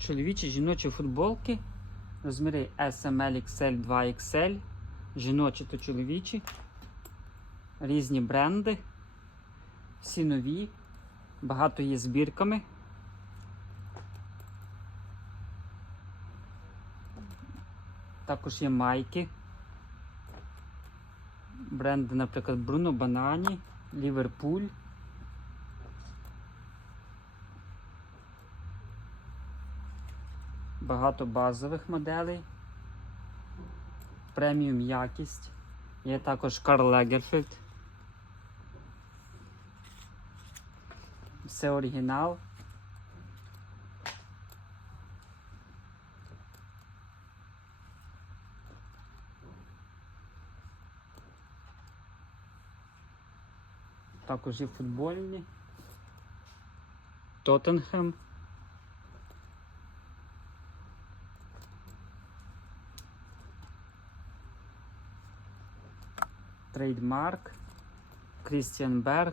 Чоловічі жіночі футболки. Розміри SML XL 2XL. Жіночі та чоловічі. Різні бренди. Всі нові. Багато є збірками. Також є майки. Бренди, наприклад, Bruno Banani, Liverpool. Багато базових моделей. Преміум якість. Є також Карл Лагерфельд. Все оригінал. Також є футбольні. Тоттенхем. Трейдмарк. Крістіан Берг.